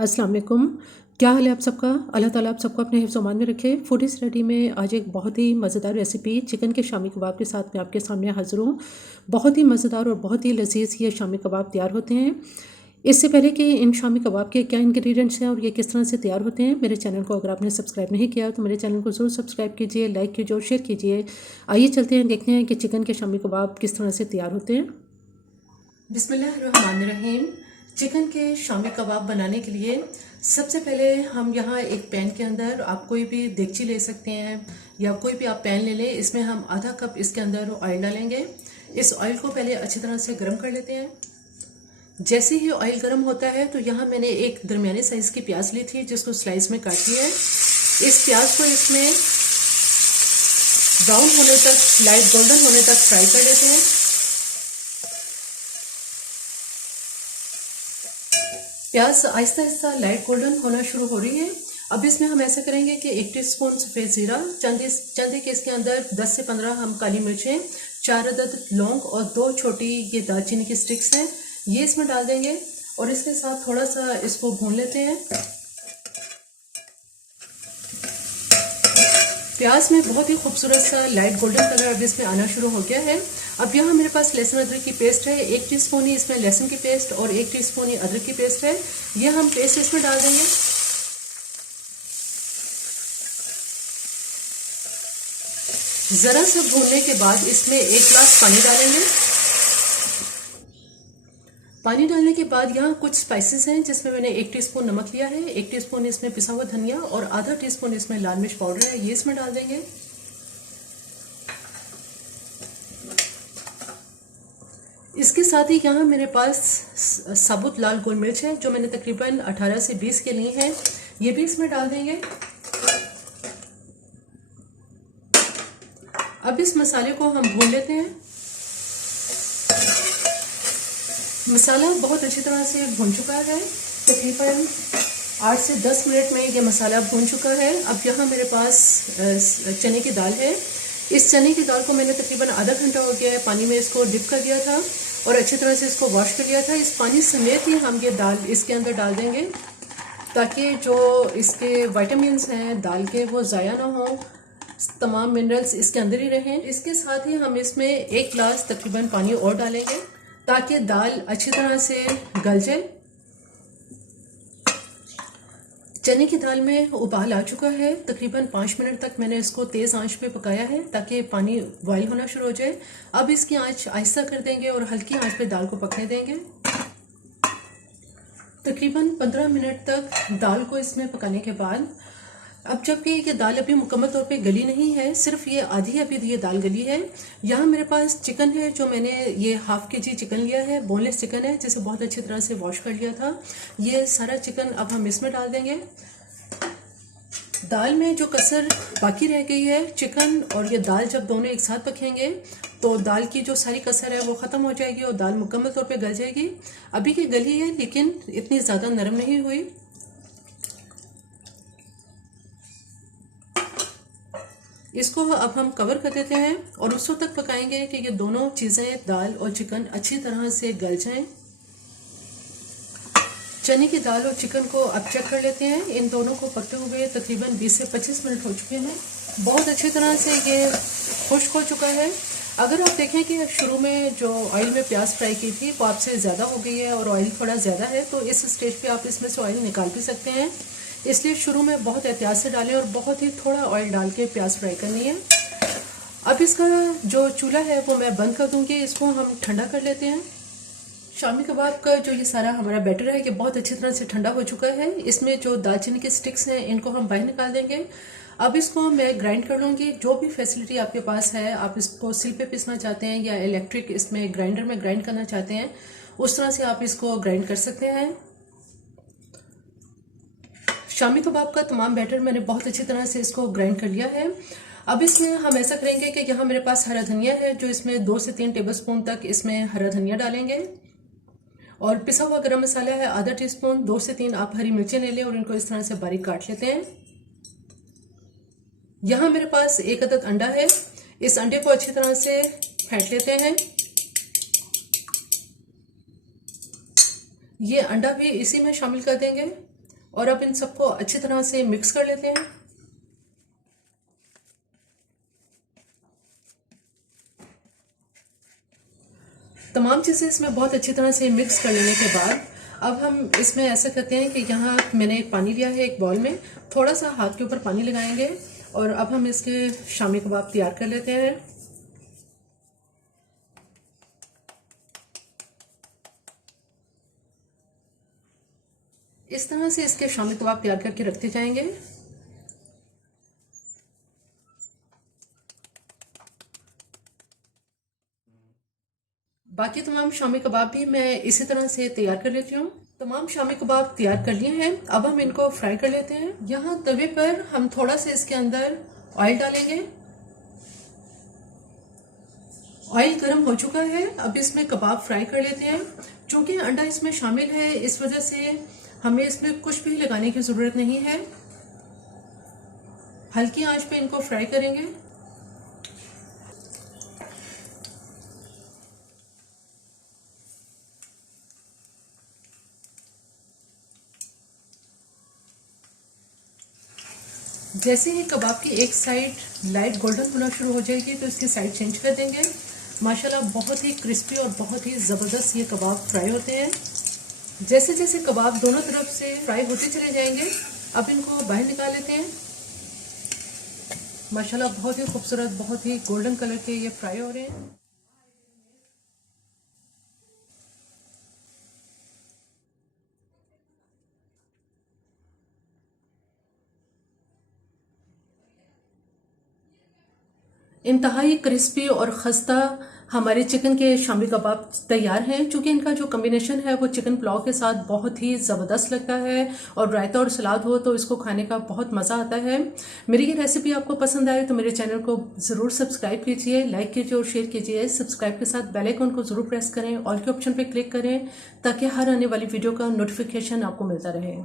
अस्सलाम वालेकुम। क्या हाल है आप सबका? अल्लाह ताला आप सबको अपने हिफ्ज़ अमान में रखे। फूड इज़ रेडी में आज एक बहुत ही मज़ेदार रेसिपी चिकन के शामी कबाब के साथ मैं आपके सामने हाज़िर हूँ। बहुत ही मज़ेदार और बहुत ही लज़ीज़ ये शामी कबाब तैयार होते हैं। इससे पहले कि इन शामी कबाब के क्या इंग्रेडिएंट्स हैं और ये किस तरह से तैयार होते हैं, मेरे चैनल को अगर आपने सब्सक्राइब नहीं किया तो मेरे चैनल को ज़रूर सब्सक्राइब कीजिए, लाइक कीजिए और शेयर कीजिए। आइए चलते हैं, देखते हैं कि चिकन के शामी कबाब किस तरह से तैयार होते हैं। बिस्मिल्लाहिर्रहमानिर्रहीम। चिकन के शामी कबाब बनाने के लिए सबसे पहले हम यहाँ एक पैन के अंदर, आप कोई भी देगची ले सकते हैं या कोई भी आप पैन ले लें, इसमें हम आधा कप इसके अंदर ऑयल डालेंगे। इस ऑयल को पहले अच्छी तरह से गर्म कर लेते हैं। जैसे ही ऑयल गर्म होता है तो यहाँ मैंने एक दरमियाने साइज़ की प्याज ली थी जिसको स्लाइस में काट लिया है। इस प्याज को इसमें ब्राउन होने तक, लाइट गोल्डन होने तक फ्राई कर लेते हैं। प्याज आहिस्ता आहिस्ता लाइट गोल्डन होना शुरू हो रही है। अब इसमें हम ऐसा करेंगे कि 1 टीस्पून सफ़ेद ज़ीरा, चंदे के इसके अंदर 10 से 15 हम काली मिर्चें, 4 अदद लौंग और 2 छोटी ये दालचीनी की स्टिक्स हैं, ये इसमें डाल देंगे और इसके साथ थोड़ा सा इसको भून लेते हैं। प्याज में बहुत ही खूबसूरत सा लाइट गोल्डन कलर अब इसमें आना शुरू हो गया है। अब यहाँ मेरे पास लहसुन अदरक की पेस्ट है, 1 टीस्पून ही इसमें लहसुन की पेस्ट और 1 टीस्पून ही अदरक की पेस्ट है, ये हम पेस्ट इसमें डाल देंगे। ज़रा सा भूनने के बाद इसमें 1 गिलास पानी डालेंगे। पानी डालने के बाद यहाँ कुछ स्पाइसेस हैं जिसमें मैंने 1 टीस्पून नमक लिया है, 1 टीस्पून इसमें पिसा हुआ धनिया और आधा टीस्पून इसमें लाल मिर्च पाउडर है, ये इसमें डाल देंगे। इसके साथ ही यहाँ मेरे पास साबुत लाल गोल मिर्च है जो मैंने तकरीबन 18 से 20 के लिए हैं, ये भी इसमें डाल देंगे। अब इस मसाले को हम भून लेते हैं। मसाला बहुत अच्छी तरह से भून चुका है, तकरीबन 8 से 10 मिनट में ये मसाला भून चुका है। अब यहाँ मेरे पास चने की दाल है। इस चने की दाल को मैंने तकरीबन आधा घंटा हो गया है पानी में इसको डिप कर दिया था और अच्छी तरह से इसको वॉश कर लिया था। इस पानी समेत ही हम ये दाल इसके अंदर डाल देंगे ताकि जो इसके विटामिन्स हैं दाल के वो ज़ाया ना हो, तमाम मिनरल्स इसके अंदर ही रहें। इसके साथ ही हम इसमें 1 गिलास तकरीबन पानी और डालेंगे ताकि दाल अच्छी तरह से गल जाए। चने की दाल में उबाल आ चुका है, तकरीबन 5 मिनट तक मैंने इसको तेज़ आंच पे पकाया है ताकि पानी बॉयल होना शुरू हो जाए। अब इसकी आंच आहिस्ता कर देंगे और हल्की आंच पे दाल को पकने देंगे। तकरीबन 15 मिनट तक दाल को इसमें पकाने के बाद, अब जबकि ये दाल अभी मुकम्मल तौर पे गली नहीं है, सिर्फ ये आधी अभी ये दाल गली है। यहाँ मेरे पास चिकन है जो मैंने ये ½ kg चिकन लिया है, बोनलेस चिकन है जिसे बहुत अच्छी तरह से वॉश कर लिया था। ये सारा चिकन अब हम इसमें डाल देंगे। दाल में जो कसर बाकी रह गई है, चिकन और ये दाल जब दोनों एक साथ पकेंगे तो दाल की जो सारी कसर है वो ख़त्म हो जाएगी और दाल मुकम्मल तौर पे गल जाएगी। अभी की गली है लेकिन इतनी ज़्यादा नरम नहीं हुई। इसको अब हम कवर कर देते हैं और उस वक्त तक पकाएंगे कि ये दोनों चीज़ें, दाल और चिकन, अच्छी तरह से गल जाएं। चने की दाल और चिकन को अब चेक कर लेते हैं। इन दोनों को पकते हुए तकरीबन 20 से 25 मिनट हो चुके हैं। बहुत अच्छी तरह से ये खुश्क हो चुका है। अगर आप देखें कि शुरू में जो ऑयल में प्याज फ्राई की थी वो आपसे ज़्यादा हो गई है और ऑयल थोड़ा ज़्यादा है, तो इस स्टेज पे आप इसमें से ऑयल निकाल भी सकते हैं। इसलिए शुरू में बहुत एहतियात से डालें और बहुत ही थोड़ा ऑयल डाल के प्याज फ्राई करनी है। अब इसका जो चूल्हा है वो मैं बंद कर दूंगी, इसको हम ठंडा कर लेते हैं। शामी कबाब का जो ये सारा हमारा बैटर है ये बहुत अच्छी तरह से ठंडा हो चुका है। इसमें जो दालचीनी के स्टिक्स हैं इनको हम बाहर निकाल देंगे। अब इसको मैं ग्राइंड कर लूँगी। जो भी फैसिलिटी आपके पास है, आप इसको सिल पे पीसना चाहते हैं या इलेक्ट्रिक इसमें ग्राइंडर में ग्राइंड करना चाहते हैं, उस तरह से आप इसको ग्राइंड कर सकते हैं। शामी कबाब का तमाम बैटर मैंने बहुत अच्छी तरह से इसको ग्राइंड कर लिया है। अब इसमें हम ऐसा करेंगे कि यहाँ मेरे पास हरा धनिया है जो इसमें 2 से 3 टेबलस्पून तक इसमें हरा धनिया डालेंगे और पिसा हुआ गरम मसाला है आधा टीस्पून, 2 से 3 आप हरी मिर्चें ले लें और इनको इस तरह से बारीक काट लेते हैं। यहाँ मेरे पास 1 अदद अंडा है, इस अंडे को अच्छी तरह से फेंट लेते हैं। ये अंडा भी इसी में शामिल कर देंगे। और अब इन सबको अच्छी तरह से मिक्स कर लेते हैं। तमाम चीज़ें इसमें बहुत अच्छी तरह से मिक्स कर लेने के बाद अब हम इसमें ऐसा करते हैं कि यहाँ मैंने एक पानी लिया है, एक बॉल में थोड़ा सा हाथ के ऊपर पानी लगाएंगे और अब हम इसके शामी कबाब तैयार कर लेते हैं। इस तरह से इसके शामी कबाब तैयार करके रखते जाएंगे। बाकी तमाम शामी कबाब भी मैं इसी तरह से तैयार कर लेती हूँ। तमाम शामी कबाब तैयार कर लिए हैं, अब हम इनको फ्राई कर लेते हैं। यहाँ तवे पर हम थोड़ा सा इसके अंदर ऑयल डालेंगे। ऑयल गर्म हो चुका है, अब इसमें कबाब फ्राई कर लेते हैं। चूंकि अंडा इसमें शामिल है इस वजह से हमें इसमें कुछ भी लगाने की ज़रूरत नहीं है। हल्की आंच पे इनको फ्राई करेंगे। जैसे ही कबाब की एक साइड लाइट गोल्डन होना शुरू हो जाएगी तो इसकी साइड चेंज कर देंगे। माशाल्लाह बहुत ही क्रिस्पी और बहुत ही ज़बरदस्त ये कबाब फ्राई होते हैं। जैसे जैसे कबाब दोनों तरफ से फ्राई होते चले जाएंगे, अब इनको बाहर निकाल लेते हैं। माशाल्लाह बहुत ही खूबसूरत, बहुत ही गोल्डन कलर के ये फ्राई हो रहे हैं। इंतहाई क्रिस्पी और खस्ता हमारे चिकन के शामी कबाब तैयार हैं। चूँकि इनका जो कम्बिनेशन है वो चिकन पुलाव के साथ बहुत ही ज़बरदस्त लगता है और रायता और सलाद हो तो इसको खाने का बहुत मज़ा आता है। मेरी ये रेसिपी आपको पसंद आए तो मेरे चैनल को ज़रूर सब्सक्राइब कीजिए, लाइक कीजिए और शेयर कीजिए। सब्सक्राइब के साथ बेल आइकन को ज़रूर प्रेस करें, ऑल के ऑप्शन पर क्लिक करें ताकि हर आने वाली वीडियो का नोटिफिकेशन आपको मिलता रहे।